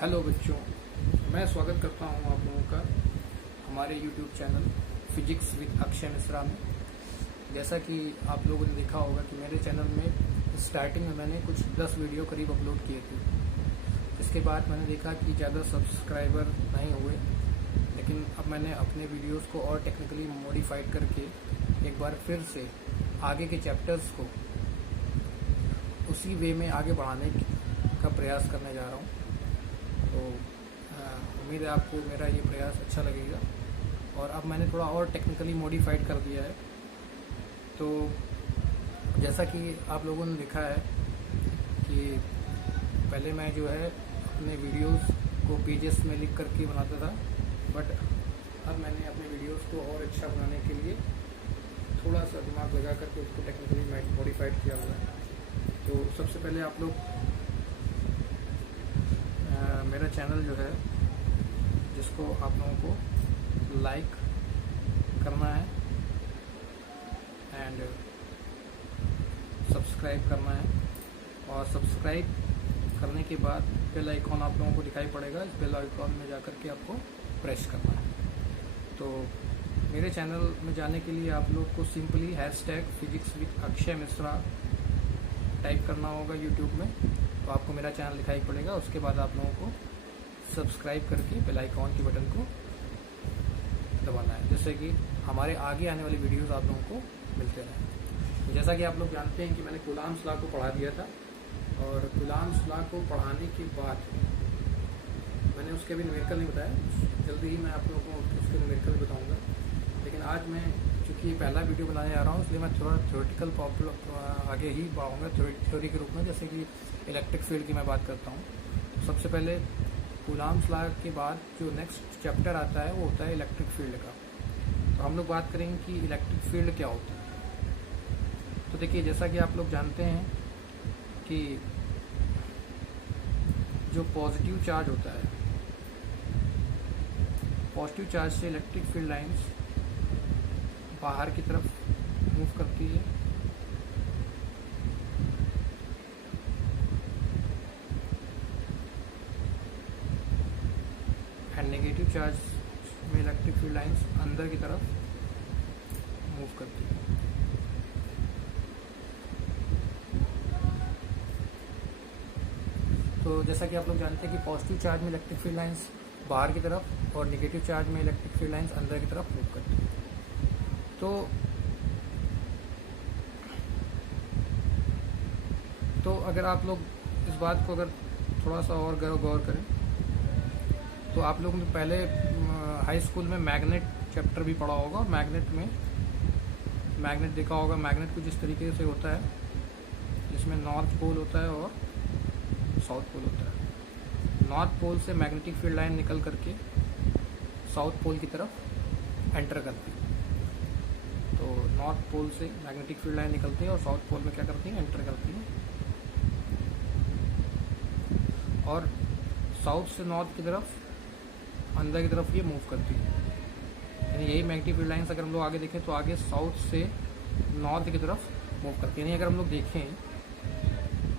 Hello बच्चों, मैं स्वागत करता हूं आप लोगों का हमारे YouTube channel physics with Akshay Mishra में। जैसा कि आप लोगों ने देखा होगा कि मेरे चैनल में स्टार्टिंग में मैंने कुछ 10 वीडियो करीब अपलोड किए थे। इसके बाद मैंने देखा कि ज़्यादा सब्सक्राइबर नहीं हुए, लेकिन अब मैंने अपने वीडियोस को और टेक्निकली मॉडिफाइड करके एक बार फिर से आगे के चैप्टर्स को उसी वे में आगे बढ़ाने का प्रयास करने जा रहा हूँ। तो उम्मीद है आपको मेरा ये प्रयास अच्छा लगेगा। और अब मैंने थोड़ा और टेक्निकली मॉडिफाइड कर दिया है। तो जैसा कि आप लोगों ने देखा है कि पहले मैं जो है अपने वीडियोस को पेजेस में लिख करके बनाता था, बट अब मैंने अपने वीडियोस को और अच्छा बनाने के लिए थोड़ा सा दिमाग लगा करके उसको टेक्निकली मॉडिफाइड किया हुआ है। तो सबसे पहले आप लोग मेरा चैनल जो है, जिसको आप लोगों को लाइक करना है एंड सब्सक्राइब करना है, और सब्सक्राइब करने के बाद बेल आइकॉन आप लोगों को दिखाई पड़ेगा। इस बेल आइकॉन में जाकर के आपको प्रेस करना है। तो मेरे चैनल में जाने के लिए आप लोग को simply #physics with Akshay Mishra type करना होगा यूट्यूब में, तो आपको मेरा चैनल दिखाई पड़ेगा। उसके बाद आप लोगों को सब्सक्राइब करके बेल आइकॉन के बटन को दबाना है, जिससे कि हमारे आगे आने वाली वीडियोस आप लोगों को मिलते रहें। तो जैसा कि आप लोग जानते हैं कि मैंने कूलॉम्स लॉ को पढ़ा दिया था, और कूलॉम्स लॉ को पढ़ाने के बाद मैंने उसके भी न्यूमेरिकल नहीं बताया। जल्दी ही मैं आप लोगों को उसके न्यूमेरिकल बताऊँगा, लेकिन आज मैं चूँकि ये पहला वीडियो बनाने जा रहा हूँ, इसलिए मैं थोड़ा थ्योरेटिकल आगे ही बढ़ाऊँगा थ्योरी के रूप में। जैसे कि इलेक्ट्रिक फील्ड की मैं बात करता हूँ, तो सबसे पहले कूलॉम्स लॉ के बाद जो नेक्स्ट चैप्टर आता है वो होता है इलेक्ट्रिक फील्ड का। तो हम लोग बात करेंगे कि इलेक्ट्रिक फील्ड क्या होता है। तो देखिए, जैसा कि आप लोग जानते हैं कि जो पॉजिटिव चार्ज होता है, पॉजिटिव चार्ज से इलेक्ट्रिक फील्ड लाइंस बाहर की तरफ मूव करती है, एंड नेगेटिव चार्ज में इलेक्ट्रिक फील्ड लाइंस अंदर की तरफ मूव करती है। तो जैसा कि आप लोग जानते हैं कि पॉजिटिव चार्ज में इलेक्ट्रिक फील्ड लाइंस बाहर की तरफ और नेगेटिव चार्ज में इलेक्ट्रिक फील्ड लाइंस अंदर की तरफ मूव करती है। तो अगर आप लोग इस बात को अगर थोड़ा सा और गौर करें, तो आप लोगों ने पहले हाई स्कूल में मैग्नेट चैप्टर भी पढ़ा होगा। मैग्नेट देखा होगा। मैग्नेट कुछ इस तरीके से होता है, जिसमें नॉर्थ पोल होता है और साउथ पोल होता है। नॉर्थ पोल से मैग्नेटिक फील्ड लाइन निकल करके साउथ पोल की तरफ एंटर करती है। तो नॉर्थ पोल से मैग्नेटिक फील्ड लाइन निकलती है और साउथ पोल में क्या करती है, एंटर करती है। और साउथ से नॉर्थ की तरफ अंदर की तरफ ये मूव करती है। यानी यही मैग्नेटिक फील्ड लाइन्स अगर हम लोग आगे देखें तो आगे साउथ से नॉर्थ की तरफ मूव करती है। यानी अगर हम लोग देखें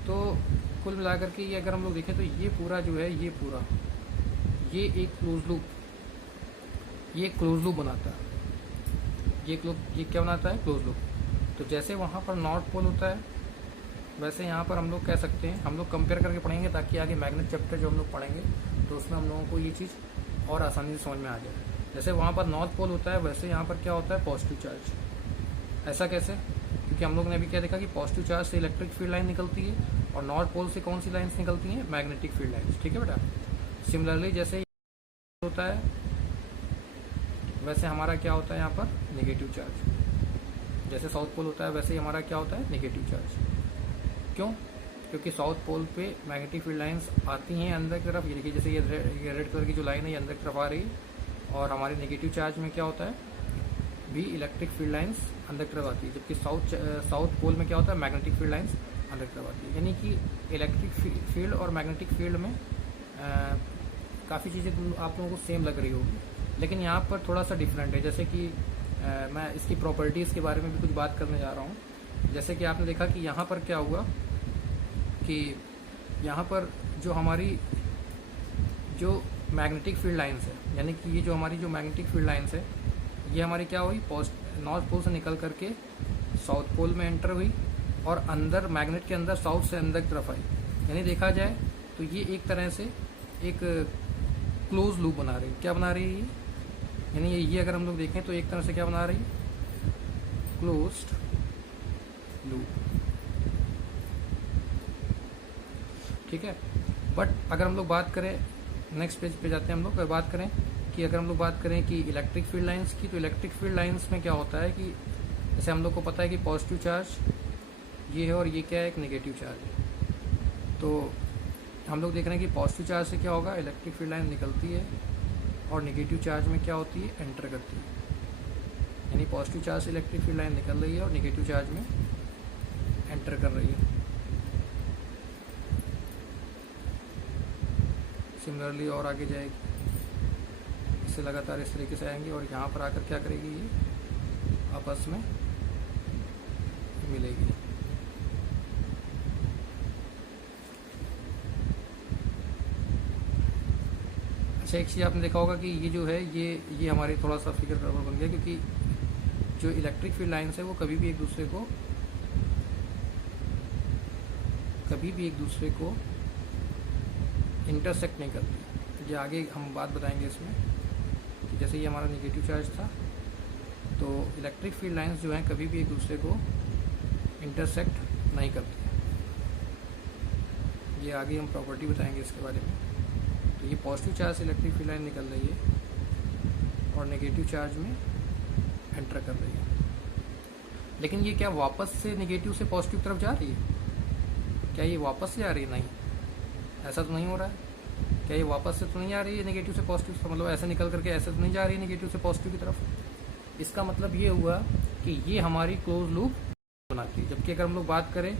तो कुल मिलाकर के ये अगर हम लोग देखें तो ये पूरा जो है, ये एक क्लोज लूप बनाता है। ये क्या बनाता है, क्लोज लूप। तो जैसे वहाँ पर नॉर्थ पोल होता है, वैसे यहाँ पर हम लोग कह सकते हैं, हम लोग कंपेयर करके पढ़ेंगे ताकि आगे मैग्नेट चैप्टर जो हम लोग पढ़ेंगे तो उसमें हम लोगों को ये चीज़ और आसानी से समझ में आ जाए। जैसे वहाँ पर नॉर्थ पोल होता है, वैसे यहाँ पर क्या होता है, पॉजिटिव चार्ज। ऐसा कैसे? क्योंकि हम लोग ने अभी क्या देखा कि पॉजिटिव चार्ज से इलेक्ट्रिक फील्ड लाइन निकलती है, और नॉर्थ पोल से कौन सी लाइन्स निकलती हैं, मैग्नेटिक फील्ड लाइन्स। ठीक है बेटा। सिमिलरली जैसे होता है, वैसे हमारा क्या होता है यहाँ पर, नेगेटिव चार्ज। जैसे साउथ पोल होता है, वैसे ही हमारा क्या होता है, नेगेटिव चार्ज। क्यों? क्योंकि साउथ पोल पे मैग्नेटिक फील्ड लाइंस आती हैं अंदर की तरफ। ये देखिए, जैसे ये रेड कलर की जो लाइन है, ये अंदर की तरफ आ रही है, और हमारे नेगेटिव चार्ज में क्या होता है, भी इलेक्ट्रिक फील्ड लाइंस अंदर की तरफ आती है। जबकि साउथ पोल में क्या होता है, मैग्नेटिक फील्ड लाइंस अंदर की तरफ आती है। यानी कि इलेक्ट्रिक फील्ड और मैग्नेटिक फील्ड में काफ़ी चीज़ें आप लोगों को सेम लग रही होगी, लेकिन यहाँ पर थोड़ा सा डिफरेंट है। जैसे कि मैं इसकी प्रॉपर्टीज़ के बारे में भी कुछ बात करने जा रहा हूँ। जैसे कि आपने देखा कि यहाँ पर क्या हुआ कि यहाँ पर जो हमारी जो मैग्नेटिक फील्ड लाइंस है, यानी कि ये जो हमारी जो मैग्नेटिक फील्ड लाइंस है, ये हमारी क्या हुई, नॉर्थ पोल से निकल करके साउथ पोल में एंटर हुई और अंदर मैग्नेट के अंदर साउथ से अंदर की तरफ आई। यानी देखा जाए तो ये एक तरह से एक क्लोज लूप बना रही है। क्या बना रही है ये, यानी ये अगर हम लोग देखें तो एक तरह से क्या बना रही है, क्लोज्ड लूप। ठीक है। बट अगर हम लोग बात करें, नेक्स्ट पेज पे जाते हैं हम लोग, अगर बात करें कि अगर हम लोग बात करें कि इलेक्ट्रिक फील्ड लाइंस की, तो इलेक्ट्रिक फील्ड लाइंस में क्या होता है कि जैसे हम लोग को पता है कि पॉजिटिव चार्ज ये है और ये क्या है, एक नेगेटिव चार्ज है। तो हम लोग देख रहे हैं कि पॉजिटिव चार्ज से क्या होगा, इलेक्ट्रिक फील्ड लाइन निकलती है और नेगेटिव चार्ज में क्या होती है, एंटर करती है। यानी पॉजिटिव चार्ज से इलेक्ट्रिक फील्ड लाइन निकल रही है और नेगेटिव चार्ज में एंटर कर रही है। सिमिलरली और आगे जाएगी, इससे लगातार इस तरीके से आएंगे और यहाँ पर आकर क्या करेगी, ये आपस में मिलेगी। अच्छा, एक चीज़ आपने देखा होगा कि ये जो है ये हमारी थोड़ा सा फिगर गड़बड़ बन गया, क्योंकि जो इलेक्ट्रिक फील्ड लाइन्स है वो कभी भी एक दूसरे को इंटरसेक्ट नहीं करती। ये आगे हम बात बताएंगे इसमें कि जैसे ये हमारा नेगेटिव चार्ज था, तो इलेक्ट्रिक फील्ड लाइंस जो हैं कभी भी एक दूसरे को इंटरसेक्ट नहीं करती। ये आगे हम प्रॉपर्टी बताएंगे इसके बारे में। तो ये पॉजिटिव चार्ज से इलेक्ट्रिक फील्ड लाइन निकल रही है और नेगेटिव चार्ज में एंटर कर रही है। लेकिन ये क्या वापस से नेगेटिव से पॉजिटिव तरफ जा रही है? क्या ये वापस से जा रही है? नहीं, ऐसा तो नहीं हो रहा है। क्या ये वापस से तो नहीं आ रही है नेगेटिव से पॉजिटिव, मतलब ऐसे निकल करके ऐसे तो नहीं जा रही है नेगेटिव से पॉजिटिव की तरफ। इसका मतलब ये हुआ कि ये हमारी क्लोज लूप बनाती है। जबकि अगर हम लोग बात करें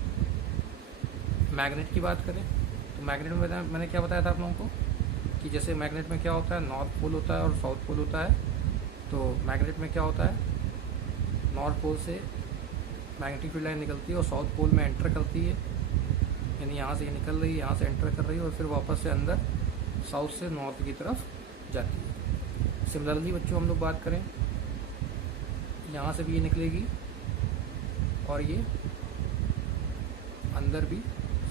मैग्नेट की बात करें, तो मैग्नेट में मैंने क्या बताया था आप लोगों को कि जैसे मैग्नेट में क्या होता है, नॉर्थ पोल होता है और साउथ पोल होता है। तो मैग्नेट में क्या होता है, नॉर्थ पोल से मैग्नेटिक फील्ड लाइन निकलती है और साउथ पोल में एंटर करती है। यानी यहाँ से ये निकल रही है, यहाँ से एंटर कर रही है और फिर वापस से अंदर साउथ से नॉर्थ की तरफ जाती है। सिमिलरली बच्चों हम लोग बात करें, यहाँ से भी ये निकलेगी और ये अंदर भी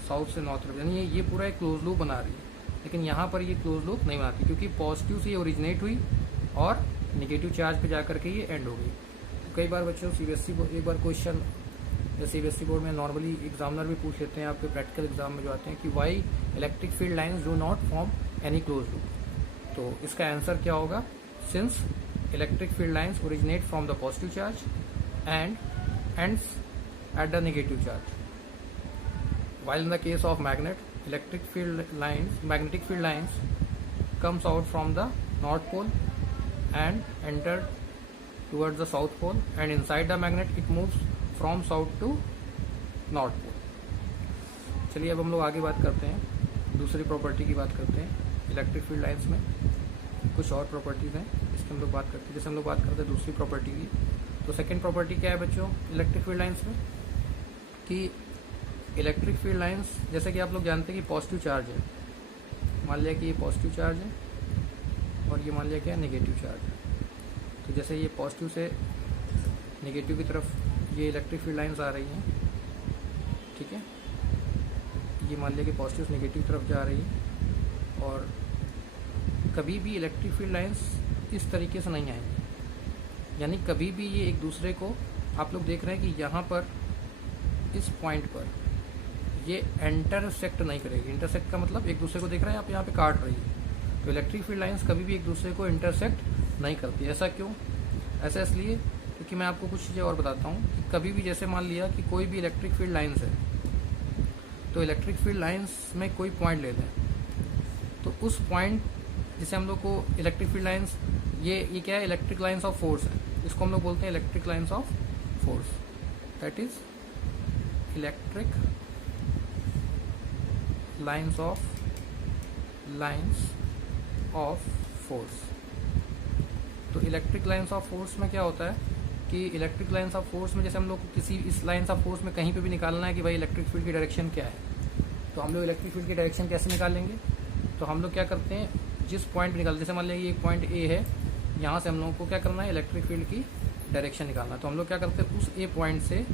साउथ से नॉर्थ तरफ, यानी ये पूरा एक क्लोज लूप बना रही है। लेकिन यहाँ पर ये क्लोज लूप नहीं बनाती, क्योंकि पॉजिटिव से ये ओरिजिनेट हुई और नेगेटिव चार्ज पे जा करके ये एंड हो गई। तो कई बार बच्चों सीबीएसई एक बार क्वेश्चन सीबीएसई बोर्ड में नॉर्मली एग्जामिनर भी पूछ लेते हैं आपके प्रैक्टिकल एग्जाम में जो आते हैं कि why electric field lines do not form any close loop. तो इसका आंसर क्या होगा, since electric field lines originate from the positive charge and ends at the negative charge, while in the case of magnetic field lines comes out from the north pole and entered towards the south pole, and inside the magnet it moves from south to north pole. चलिए अब हम लोग आगे बात करते हैं, दूसरी property की बात करते हैं। इलेक्ट्रिक फील्ड लाइंस में कुछ और प्रॉपर्टीज हैं इसकी हम लोग बात करते हैं। जैसे हम लोग बात करते हैं दूसरी प्रॉपर्टी की, तो सेकेंड प्रॉपर्टी क्या है बच्चों इलेक्ट्रिक फील्ड लाइंस में, कि इलेक्ट्रिक फील्ड लाइंस जैसे कि आप लोग जानते हैं कि पॉजिटिव चार्ज है, मान लिया कि ये पॉजिटिव चार्ज है और ये मान लिया क्या है नेगेटिव चार्ज है। तो जैसे ये पॉजिटिव से नेगेटिव की तरफ ये इलेक्ट्रिक फील्ड लाइंस आ रही हैं, ठीक है, ये मान लिया कि पॉजिटिव से नेगेटिव तरफ जा रही है और कभी भी इलेक्ट्रिक फील्ड लाइंस इस तरीके से नहीं आएंगी। यानी कभी भी ये एक दूसरे को, आप लोग देख रहे हैं कि यहाँ पर इस पॉइंट पर ये इंटरसेक्ट नहीं करेगी। इंटरसेक्ट का मतलब एक दूसरे को देख रहे हैं आप यहाँ पे काट रही है। तो इलेक्ट्रिक फील्ड लाइंस कभी भी एक दूसरे को इंटरसेक्ट नहीं करती। ऐसा क्यों? ऐसा इसलिए क्योंकि मैं आपको कुछ चीज़ें और बताता हूँ कि कभी भी जैसे मान लिया कि कोई भी इलेक्ट्रिक फील्ड लाइंस है, तो इलेक्ट्रिक फील्ड लाइंस में कोई पॉइंट ले लें, तो उस पॉइंट जैसे हम लोग को इलेक्ट्रिक फील्ड लाइंस ये क्या है, इलेक्ट्रिक लाइंस ऑफ फोर्स है, इसको हम लोग बोलते हैं electric lines of force, that is electric lines of force. तो इलेक्ट्रिक लाइंस ऑफ फोर्स में क्या होता है कि इलेक्ट्रिक लाइंस ऑफ फोर्स में जैसे हम लोग को किसी इस लाइंस ऑफ फोर्स में कहीं पे भी निकालना है कि भाई इलेक्ट्रिक फील्ड की डायरेक्शन क्या है, तो हम लोग इलेक्ट्रिक फील्ड की डायरेक्शन कैसे निकालेंगे, तो हम लोग क्या करते हैं जिस पॉइंट निकाल, जैसे मान लीजिए एक पॉइंट ए है, यहाँ से हम लोगों को क्या करना है, इलेक्ट्रिक फील्ड की डायरेक्शन निकालना है। तो हम लोग क्या करते हैं, उस ए पॉइंट से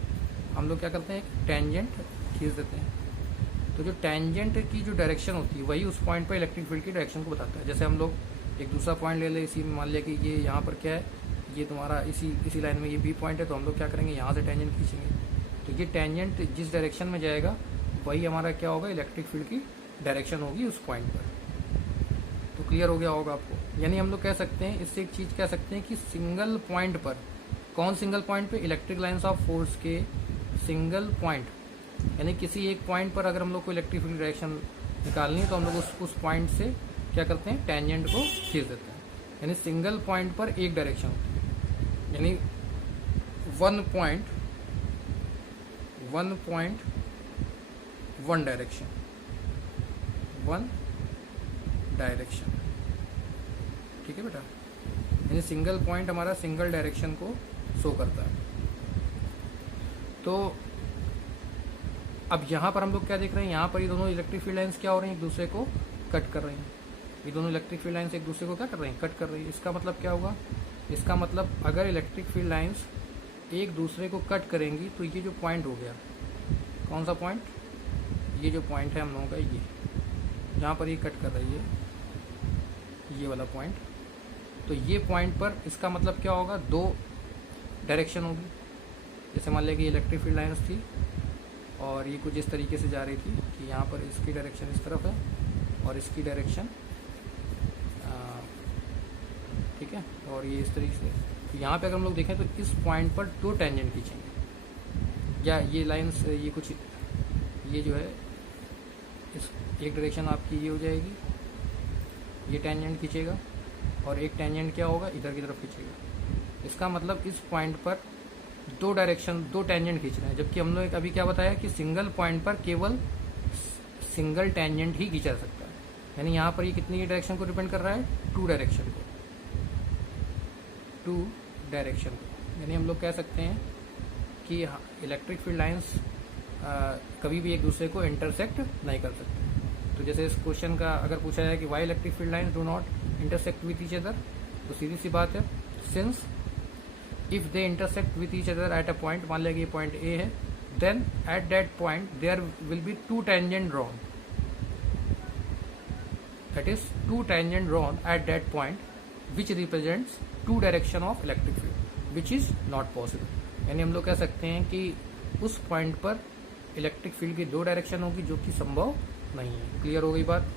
हम लोग क्या करते हैं, एक टेंजेंट खींच देते हैं। तो जो टेंजेंट की जो डायरेक्शन होती है वही उस पॉइंट पर इलेक्ट्रिक फील्ड की डायरेक्शन को बताता है। जैसे हम लोग एक दूसरा पॉइंट ले लें, इसी में मान लिया कि ये यहाँ पर क्या है, ये तुम्हारा इसी लाइन में ये बी पॉइंट है, तो हम लोग क्या करेंगे, यहाँ से टेंजेंट खींचेंगे। तो ये टेंजेंट जिस डायरेक्शन में जाएगा वही हमारा क्या होगा, इलेक्ट्रिक फील्ड की डायरेक्शन होगी उस पॉइंट पर। तो क्लियर हो गया होगा आपको। यानी हम लोग कह सकते हैं, इससे एक चीज़ कह सकते हैं कि सिंगल पॉइंट पर, कौन सिंगल पॉइंट पे, इलेक्ट्रिक लाइन्स ऑफ फोर्स के सिंगल पॉइंट, यानी किसी एक पॉइंट पर अगर हम लोग को इलेक्ट्रिक फील्ड डायरेक्शन निकालनी है तो हम लोग उस पॉइंट से क्या करते हैं, टेंजेंट को खींच देते हैं। यानी सिंगल पॉइंट पर एक डायरेक्शन होती है, यानी वन पॉइंट वन डायरेक्शन, ठीक है बेटा। यानी सिंगल पॉइंट हमारा सिंगल डायरेक्शन को शो करता है। तो अब यहाँ पर हम लोग क्या देख रहे हैं, यहाँ पर ये दोनों इलेक्ट्रिक फील्ड लाइन्स क्या हो रही हैं, एक दूसरे को कट कर रही हैं। ये दोनों इलेक्ट्रिक फील्ड लाइन्स एक दूसरे को क्या कर रही हैं, कट कर रही है। इसका मतलब क्या होगा, इसका मतलब अगर इलेक्ट्रिक फील्ड लाइन्स एक दूसरे को कट करेंगी तो ये जो पॉइंट हो गया, कौन सा पॉइंट, ये जो पॉइंट है हम लोगों का, ये जहाँ पर ये कट कर रही है, ये वाला पॉइंट, तो ये पॉइंट पर इसका मतलब क्या होगा, दो डायरेक्शन होगी। जैसे मान लें कि इलेक्ट्रिक फील्ड लाइन्स थी और ये कुछ इस तरीके से जा रही थी कि यहाँ पर इसकी डायरेक्शन इस तरफ है और इसकी डायरेक्शन ठीक है, और ये इस तरीके से। तो यहाँ पे अगर हम लोग देखें तो इस पॉइंट पर दो टेंजेंट खींचेंगे, या ये लाइन्स, ये कुछ, ये जो है इस एक डायरेक्शन आपकी ये हो जाएगी, ये टेंजेंट खींचेगा, और एक टेंजेंट क्या होगा, इधर की तरफ खींचेगा। इसका मतलब इस पॉइंट पर दो डायरेक्शन, दो टेंजेंट खींच रहे हैं, जबकि हम लोग अभी क्या बताया कि सिंगल पॉइंट पर केवल सिंगल टेंजेंट ही खींचा जा सकता है। यानी यहाँ पर ये कितनी डायरेक्शन को डिपेंड कर रहा है, टू डायरेक्शन को, टू डायरेक्शन को। यानी हम लोग कह सकते हैं कि इलेक्ट्रिक फील्ड लाइंस कभी भी एक दूसरे को इंटरसेक्ट नहीं कर सकते। तो जैसे इस क्वेश्चन का अगर पूछा जाए कि why electric field lines do not intersect with each other, तो सीधी सी बात है, since if they intersect with each other at a point, मान लिया कि ये पॉइंट ए है, then at that point there will be two tangent drawn, that is two tangent drawn at that point which represents two direction of electric field which is not possible। यानी हम लोग कह सकते हैं कि उस point पर इलेक्ट्रिक फील्ड की दो डायरेक्शन होगी जो कि संभव नहीं है। क्लियर हो गई बात।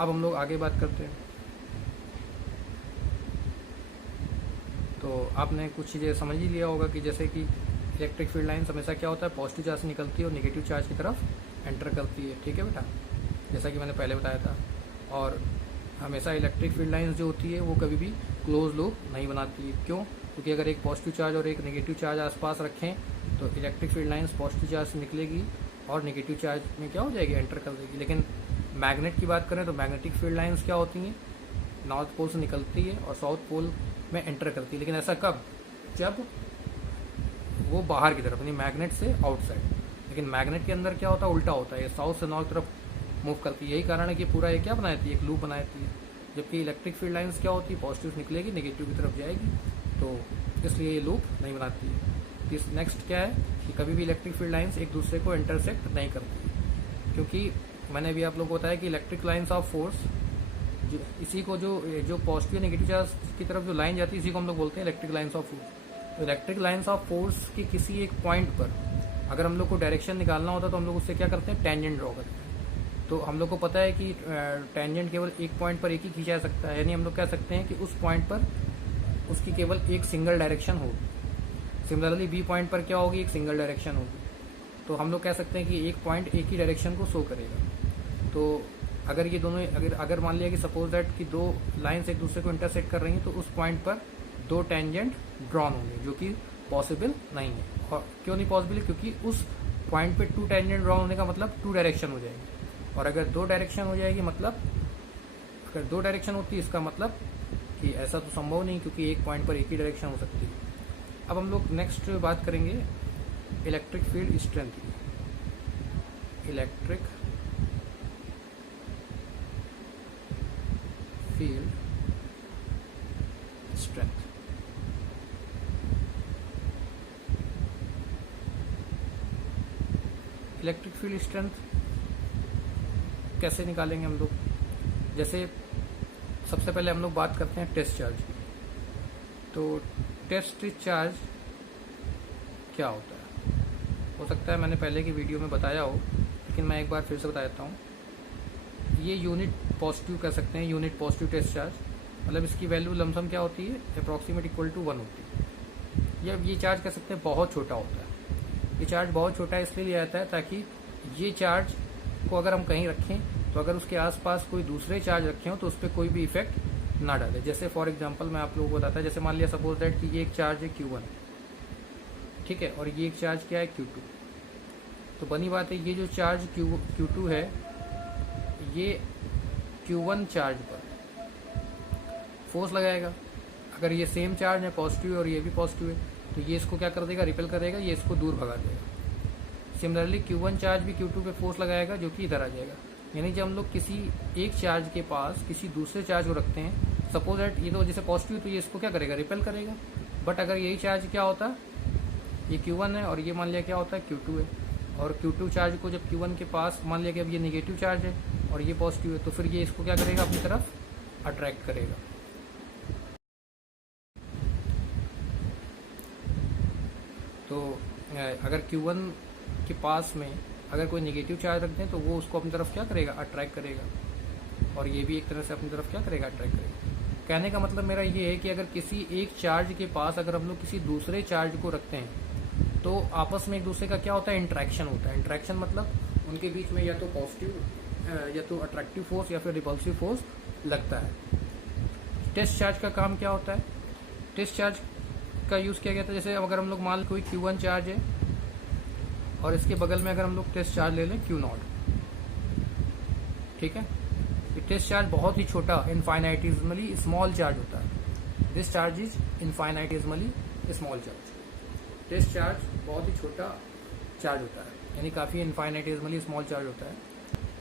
अब हम लोग आगे बात करते हैं। तो आपने कुछ चीज़ें समझ ही लिया होगा कि जैसे कि इलेक्ट्रिक फील्ड लाइन हमेशा क्या होता है, पॉजिटिव चार्ज से निकलती है और नेगेटिव चार्ज की तरफ एंटर करती है, ठीक है बेटा, जैसा कि मैंने पहले बताया था। और हमेशा इलेक्ट्रिक फील्ड लाइंस जो होती है वो कभी भी क्लोज लूप नहीं बनाती है। क्यों? क्योंकि अगर एक पॉजिटिव चार्ज और एक नेगेटिव चार्ज आसपास रखें तो electric field lines positive charge से निकलेगी और नेगेटिव चार्ज में क्या हो जाएगी, एंटर कर देगी। लेकिन मैग्नेट की बात करें तो मैग्नेटिक फील्ड लाइंस क्या होती हैं, नॉर्थ पोल से निकलती है और साउथ पोल में एंटर करती है। लेकिन ऐसा कब, जब वो बाहर की तरफ, यानी मैग्नेट से आउटसाइड। लेकिन मैग्नेट के अंदर क्या होता है, उल्टा होता है, ये साउथ से नॉर्थ तरफ मूव करती है। यही कारण है कि पूरा ये क्या बनाती है, एक लूप बनाती है। जबकि इलेक्ट्रिक फील्ड लाइंस क्या होती है, पॉजिटिव से निकलेगी नेगेटिव की तरफ जाएगी, तो इसलिए ये लूप नहीं बनाती है। नेक्स्ट क्या है कि कभी भी इलेक्ट्रिक फील्ड लाइंस एक दूसरे को इंटरसेक्ट नहीं करती, क्योंकि मैंने भी आप लोगों को बताया कि इलेक्ट्रिक लाइंस ऑफ फोर्स, इसी को जो पॉजिटिव नेगेटिव चार्ज की तरफ जो लाइन जाती है इसी को हम लोग बोलते हैं इलेक्ट्रिक लाइंस ऑफ फोर्स। तो इलेक्ट्रिक लाइंस ऑफ फोर्स के किसी एक पॉइंट पर अगर हम लोग को डायरेक्शन निकालना होता है तो हम लोग उससे क्या करते हैं, टेंजेंट ड्रॉ करते हैं। तो हम लोग को पता है कि टेंजेंट केवल एक पॉइंट पर एक ही खींचा जा सकता है, यानी हम लोग कह सकते हैं कि उस पॉइंट पर उसकी केवल एक सिंगल डायरेक्शन होगी। सिमिलरली बी पॉइंट पर क्या होगी, एक सिंगल डायरेक्शन होगी। तो हम लोग कह सकते हैं कि एक पॉइंट एक ही डायरेक्शन को शो करेगा। तो अगर ये दोनों अगर मान लिया कि सपोज दैट कि दो लाइंस एक दूसरे को इंटरसेक्ट कर रही हैं तो उस पॉइंट पर दो टेंजेंट ड्रॉन होंगे, जो कि पॉसिबल नहीं है। और क्यों नहीं पॉसिबल है, क्योंकि उस पॉइंट पे टू टेंजेंट ड्रॉन होने का मतलब टू डायरेक्शन हो जाएगी। और अगर दो डायरेक्शन हो जाएगी, मतलब अगर दो डायरेक्शन होती है इसका मतलब कि ऐसा तो संभव नहीं, क्योंकि एक पॉइंट पर एक ही डायरेक्शन हो सकती है। अब हम लोग नेक्स्ट बात करेंगे इलेक्ट्रिक फील्ड स्ट्रेंथ की। Electric field strength. Electric field strength कैसे निकालेंगे हम लोग? जैसे सबसे पहले हम लोग बात करते हैं टेस्ट चार्ज की। तो टेस्ट चार्ज क्या होता है? हो सकता है मैंने पहले की वीडियो में बताया हो, लेकिन मैं एक बार फिर से बता देता हूँ। ये यूनिट पॉजिटिव कह सकते हैं, यूनिट पॉजिटिव टेस्ट चार्ज, मतलब इसकी वैल्यू लमसम क्या होती है, अप्रॉक्सीमेट इक्वल टू 1 होती है। या ये चार्ज कह सकते हैं बहुत छोटा होता है। ये चार्ज बहुत छोटा है इसलिए लिया जाता है ताकि ये चार्ज को अगर हम कहीं रखें तो अगर उसके आसपास कोई दूसरे चार्ज रखे हो तो उस पर कोई भी इफेक्ट ना डाले। जैसे फॉर एग्जांपल मैं आप लोगों को बताता, जैसे मान लिया सपोज दैट कि ये एक चार्ज है Q1, ठीक है, और ये एक चार्ज क्या है Q2। तो बनी बात है, ये जो चार्ज Q2 है ये Q1 चार्ज पर फोर्स लगाएगा। अगर ये सेम चार्ज है पॉजिटिव और ये भी पॉजिटिव है तो ये इसको क्या कर देगा, रिपेल करेगा, ये इसको दूर भगा देगा। सिमिलरली Q1 चार्ज भी Q2 पे फोर्स लगाएगा जो कि इधर आ जाएगा। यानी जब हम लोग किसी एक चार्ज के पास किसी दूसरे चार्ज को रखते हैं, सपोज दैट ये तो जैसे पॉजिटिव, तो ये इसको क्या करेगा, रिपेल करेगा। बट अगर यही चार्ज क्या होता है, ये Q1 है और ये मान लिया क्या होता है Q2 है, और Q2 चार्ज को जब Q1 के पास मान लिया कि अब ये नेगेटिव चार्ज है और ये पॉजिटिव है, तो फिर ये इसको क्या करेगा, अपनी तरफ अट्रैक्ट करेगा। तो अगर Q1 के पास में अगर कोई नेगेटिव चार्ज रख दें तो वो उसको अपनी तरफ क्या करेगा, अट्रैक्ट करेगा, और ये भी एक तरह से अपनी तरफ क्या करेगा, अट्रैक्ट करेगा। कहने का मतलब मेरा ये है कि अगर किसी एक चार्ज के पास अगर हम लोग किसी दूसरे चार्ज को रखते हैं तो आपस में एक दूसरे का क्या होता है, इंट्रैक्शन होता है। इंट्रैक्शन मतलब उनके बीच में या तो पॉजिटिव या तो अट्रैक्टिव फोर्स या फिर रिपल्सिव फोर्स लगता है। टेस्ट चार्ज का काम क्या होता है? टेस्ट चार्ज का यूज किया गया था, जैसे अगर हम लोग मान कोई Q1 चार्ज है और इसके बगल में अगर हम लोग टेस्ट चार्ज ले लें Q0, ठीक है, ये टेस्ट चार्ज बहुत ही छोटा इनफाइनाइटिज्मली स्मॉल चार्ज होता है। This charge is infinitesimally small charge. Test charge बहुत ही छोटा चार्ज होता है, यानी काफ़ी इनफाइनाइटिज्मली स्मॉल चार्ज होता है।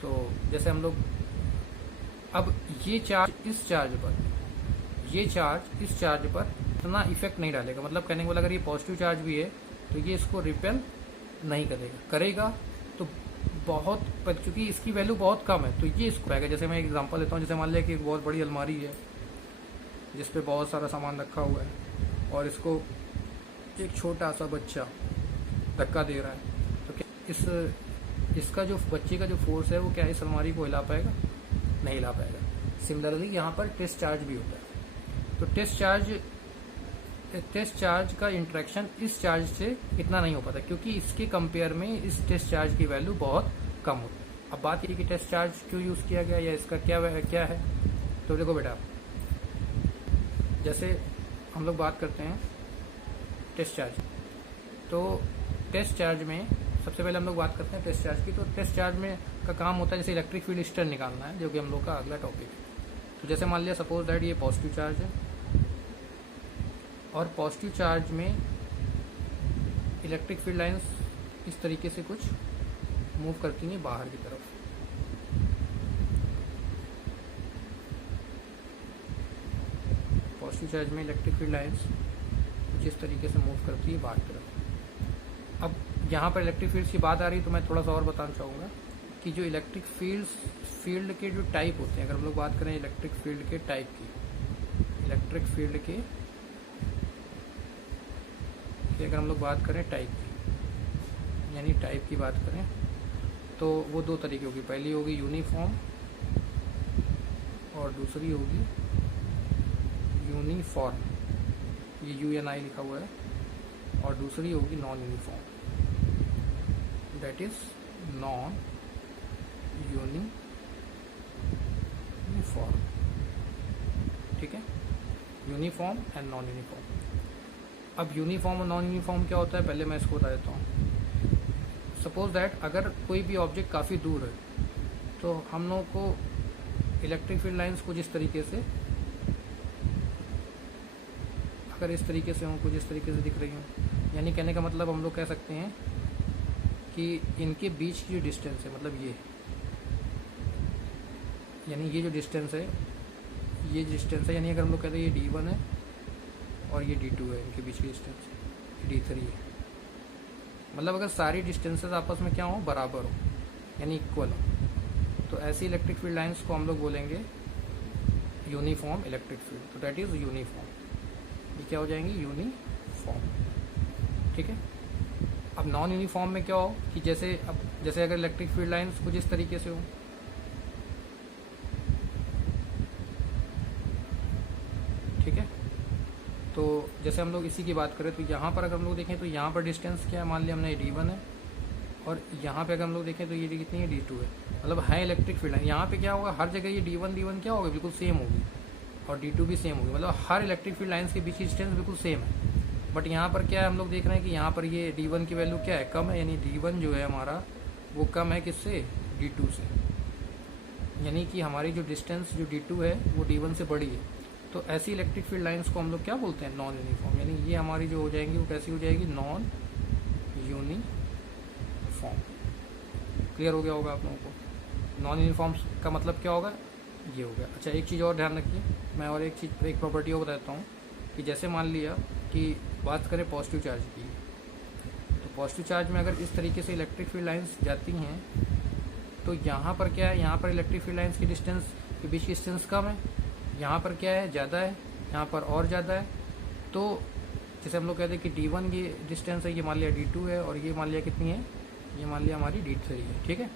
तो जैसे हम लोग अब ये चार्ज इस चार्ज पर, ये चार्ज इस चार्ज पर इतना इफेक्ट नहीं डालेगा। मतलब कहने को बोला अगर ये पॉजिटिव चार्ज भी है तो ये इसको रिपेल नहीं करेगा तो बहुत, क्योंकि इसकी वैल्यू बहुत कम है तो ये इसको आएगा। जैसे मैं एक एग्जांपल देता हूँ, जैसे मान लिया कि एक बहुत बड़ी अलमारी है जिस पे बहुत सारा सामान रखा हुआ है और इसको एक छोटा सा बच्चा धक्का दे रहा है, तो क्या इसका जो बच्चे का जो फोर्स है वो क्या इस अलमारी को हिला पाएगा? नहीं हिला पाएगा। सिमिलरली यहाँ पर टेस्ट चार्ज भी होता है। तो टेस्ट चार्ज का इंट्रैक्शन इस चार्ज से इतना नहीं हो पाता क्योंकि इसके कंपेयर में इस टेस्ट चार्ज की वैल्यू बहुत कम होती है। अब बात ये कि टेस्ट चार्ज क्यों यूज़ किया गया या इसका क्या है, तो देखो बेटा, जैसे हम लोग बात करते हैं टेस्ट चार्ज, तो टेस्ट चार्ज में सबसे पहले हम लोग बात करते हैं टेस्ट चार्ज की। तो टेस्ट चार्ज में का काम होता है जैसे इलेक्ट्रिक फील्ड स्ट्रेंथ निकालना है, जो कि हम लोग का अगला टॉपिक है। तो जैसे मान लिया सपोज दैट ये पॉजिटिव चार्ज है और पॉजिटिव चार्ज में इलेक्ट्रिक फील्ड लाइंस इस तरीके से कुछ मूव करती हैं बाहर की तरफ। पॉजिटिव चार्ज में इलेक्ट्रिक फील्ड लाइंस कुछ इस तरीके से मूव करती है बाहर की तरफ। अब यहाँ पर इलेक्ट्रिक फील्ड्स की बात आ रही है तो मैं थोड़ा सा और बताना चाहूँगा कि जो इलेक्ट्रिक फील्ड के जो टाइप होते हैं, अगर हम लोग बात करें इलेक्ट्रिक फील्ड के टाइप की, इलेक्ट्रिक फील्ड के अगर हम लोग बात करें टाइप की, यानी टाइप की बात करें तो वो दो तरीके होगी। पहली होगी यूनिफॉर्म और दूसरी होगी यूनिफॉर्म, ये UNI लिखा हुआ है, और दूसरी होगी non uniform, that is non uniform. ठीक है, यूनिफॉर्म एंड नॉन यूनिफॉर्म। अब यूनिफॉर्म और नॉन यूनिफॉर्म क्या होता है, पहले मैं इसको बता देता हूँ। सपोज दैट अगर कोई भी ऑब्जेक्ट काफ़ी दूर है तो हम लोगों को इलेक्ट्रिक फील्ड लाइंस कुछ इस तरीके से, अगर इस तरीके से हों, कुछ इस तरीके से दिख रही हों, यानी कहने का मतलब हम लोग कह सकते हैं कि इनके बीच की जो डिस्टेंस है, मतलब ये, यानी ये जो डिस्टेंस है ये डिस्टेंस है, यानी अगर हम लोग कहते हैं ये D1 है और ये D2 है, इनके बीच की डिस्टेंस D3 है। मतलब अगर सारी डिस्टेंसेस आपस में क्या हो, बराबर हो, यानी इक्वल हो, तो ऐसी इलेक्ट्रिक फील्ड लाइंस को हम लोग बोलेंगे यूनिफॉर्म इलेक्ट्रिक फील्ड। तो दैट इज़ यूनिफॉर्म, ये क्या हो जाएंगी, यूनिफॉर्म। ठीक है। अब नॉन यूनिफॉर्म में क्या हो कि जैसे अगर इलेक्ट्रिक फील्ड लाइंस कुछ इस तरीके से हो, ठीक है, तो जैसे हम लोग इसी की बात करें तो यहाँ पर अगर हम लोग देखें तो यहाँ पर डिस्टेंस क्या है, मान लिया हमने D1 है, और यहाँ पे अगर हम लोग देखें तो ये कितनी है, D2 है। मतलब है इलेक्ट्रिक फील्ड लाइन। यहाँ पे क्या होगा, हर जगह ये D1 क्या होगा, बिल्कुल सेम होगी, और D2 भी सेम होगी। मतलब हर इलेक्ट्रिक फील्ड लाइन्स के बीच की डिस्टेंस बिल्कुल सेम है। बट यहाँ पर क्या है, हम लोग देख रहे हैं कि यहाँ पर ये D1 की वैल्यू क्या है, कम है, यानी D1 जो है हमारा वो कम है किससे, D2 से, यानी कि हमारी जो डिस्टेंस जो D2 है वो D1 से बड़ी है। तो ऐसी इलेक्ट्रिक फील्ड लाइंस को हम लोग क्या बोलते हैं, नॉन यूनिफॉर्म। यानी ये हमारी जो हो जाएंगी वो कैसी हो जाएगी, नॉन यूनिफॉर्म। क्लियर हो गया होगा आप लोगों को। नॉन यूनिफॉर्म का मतलब क्या होगा, ये हो गया। अच्छा, एक चीज़ और ध्यान रखिए, मैं और एक प्रॉपर्टी को बताता हूँ कि जैसे मान लिया कि बात करें पॉजिटिव चार्ज की, तो पॉजिटिव चार्ज में अगर इस तरीके से इलेक्ट्रिक फील्ड लाइंस जाती हैं तो यहाँ पर क्या है, यहाँ पर इलेक्ट्रिक फील्ड लाइंस की डिस्टेंस के बीच की डिस्टेंस कम है, यहाँ पर क्या है, ज़्यादा है, यहाँ पर और ज़्यादा है। तो जैसे हम लोग कहते हैं कि D1 की डिस्टेंस है, ये मान लिया D2 है, और ये मान लिया कितनी है, ये मान लिया हमारी D3 है। ठीक है।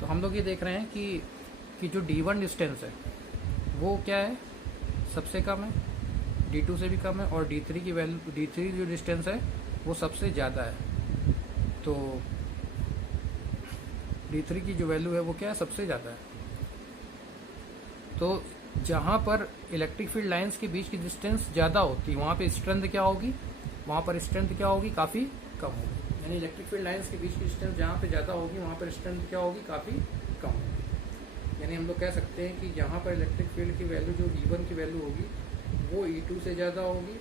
तो हम लोग ये देख रहे हैं कि जो D1 डिस्टेंस है वो क्या है, सबसे कम है, D2 से भी कम है, और D3 की वैल्यू, D3 जो डिस्टेंस है वो सबसे ज़्यादा है। तो D3 की जो वैल्यू है वो क्या है, सबसे ज़्यादा है। तो जहाँ पर इलेक्ट्रिक फील्ड लाइंस के बीच की डिस्टेंस ज़्यादा होती है वहाँ पे स्ट्रेंथ क्या होगी, वहाँ पर स्ट्रेंथ क्या होगी, काफ़ी कम होगी। यानी इलेक्ट्रिक फील्ड लाइंस के बीच की डिस्टेंस जहाँ पे ज़्यादा होगी वहाँ पर स्ट्रेंथ क्या होगी, काफ़ी कम होगी। यानी हम लोग कह सकते हैं कि जहाँ पर इलेक्ट्रिक फील्ड की वैल्यू जो E1 की वैल्यू होगी वो E2 से ज़्यादा होगी,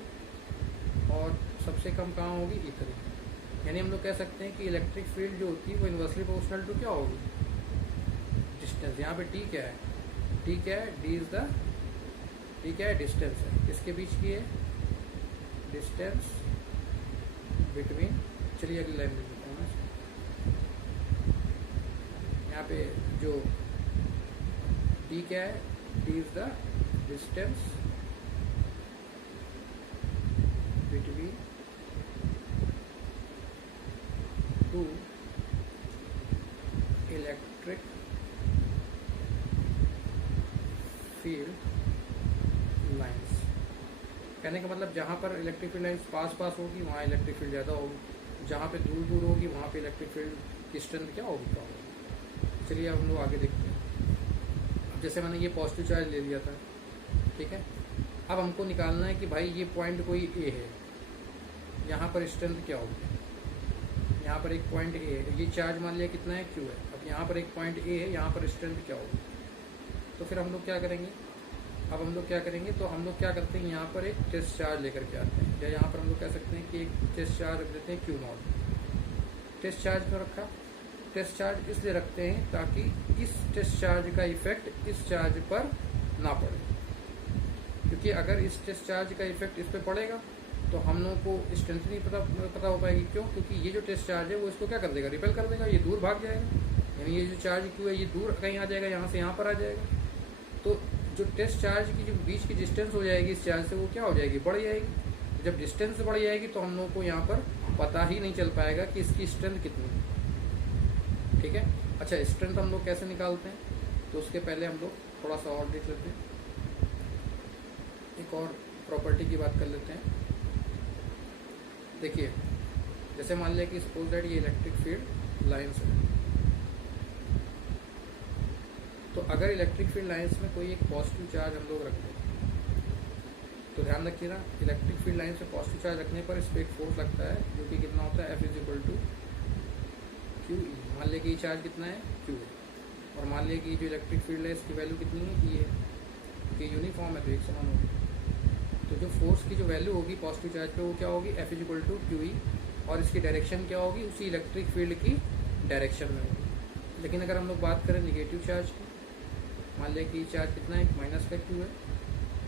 और सबसे कम कहाँ होगी, E3। यानी हम लोग कह सकते हैं कि इलेक्ट्रिक फील्ड जो होती है वो इन्वर्सली प्रोपोर्शनल टू क्या होगी, डिस्टेंस। यहाँ पे T क्या है, T क्या है, T क्या है, डिस्टेंस है, इसके बीच की है, डिस्टेंस बिटवीन। चलिए अगली लाइन में लिखता हूँ मैं। यहाँ पे जो T क्या है, T is the distance between two electric field lines. कहने का मतलब जहाँ पर इलेक्ट्रिक फील्ड लाइंस पास होगी वहाँ इलेक्ट्रिक फील्ड ज़्यादा होगी, जहाँ पे दूर होगी वहाँ पे इलेक्ट्रिक फील्ड की स्ट्रेंथ क्या होगी, कम होगी। चलिए अब हम लोग आगे देखते हैं। अब जैसे मैंने ये पॉजिटिव चार्ज ले लिया था, ठीक है। अब हमको निकालना है कि भाई ये पॉइंट कोई A है, यहाँ पर स्ट्रेंथ क्या होगी। यहाँ पर एक पॉइंट A है, ये चार्ज मान लिया कितना है, Q है। अब यहाँ पर एक पॉइंट A है, यहाँ पर स्ट्रेंथ क्या होगी। तो फिर हम लोग क्या करेंगे, अब हम लोग क्या करेंगे, तो हम लोग क्या करते हैं, यहाँ पर एक टेस्ट चार्ज लेकर के आते हैं, या यहाँ पर हम लोग कह सकते हैं कि एक टेस्ट चार्ज रख देते हैं Q0। टेस्ट चार्ज क्यों रखा, टेस्ट चार्ज इसलिए रखते हैं ताकि इस टेस्ट चार्ज का इफेक्ट इस चार्ज पर ना पड़े, क्योंकि अगर इस टेस्ट चार्ज का इफेक्ट इस पर पड़ेगा तो हम लोगों को स्ट्रेंथ नहीं पता हो पाएगी। क्यों, क्योंकि ये जो टेस्ट चार्ज है वो इसको क्या कर देगा, रिपेल कर देगा, ये दूर भाग जाएगा। यानी ये जो चार्ज Q है ये दूर कहीं आ जाएगा, यहाँ से यहाँ पर आ जाएगा। तो जो टेस्ट चार्ज की जो बीच की डिस्टेंस हो जाएगी इस चार्ज से वो क्या हो जाएगी, बढ़ जाएगी। जब डिस्टेंस बढ़ जाएगी तो हम लोगों को यहाँ पर पता ही नहीं चल पाएगा कि इसकी स्ट्रेंथ कितनी है। ठीक है। अच्छा, स्ट्रेंथ हम लोग कैसे निकालते हैं, तो उसके पहले हम लोग थोड़ा सा और देख लेते हैं, एक और प्रॉपर्टी की बात कर लेते हैं। देखिए, जैसे मान लिया कि सपोज दैट ये इलेक्ट्रिक फील्ड लाइंस है, तो अगर इलेक्ट्रिक फील्ड लाइंस में कोई एक पॉजिटिव चार्ज हम लोग रखते हैं, तो ध्यान रखिएगा, इलेक्ट्रिक फील्ड लाइंस में पॉजिटिव चार्ज रखने पर इस पर एक फोर्स लगता है जो कि कितना होता है, F = QE। मान लिया कि ये चार्ज कितना है, Q है, और मान लिया कि जो इलेक्ट्रिक फील्ड है इसकी वैल्यू कितनी है, E है, क्योंकि यूनिफॉर्म है तो एक समान होगी। तो जो फोर्स की जो वैल्यू होगी पॉजिटिव चार्ज पे वो क्या होगी, F = QE, और इसकी डायरेक्शन क्या होगी, उसी इलेक्ट्रिक फील्ड की डायरेक्शन में होगी। लेकिन अगर हम लोग बात करें निगेटिव चार्ज की, मान लिया कि चार्ज कितना है, माइनस का Q है,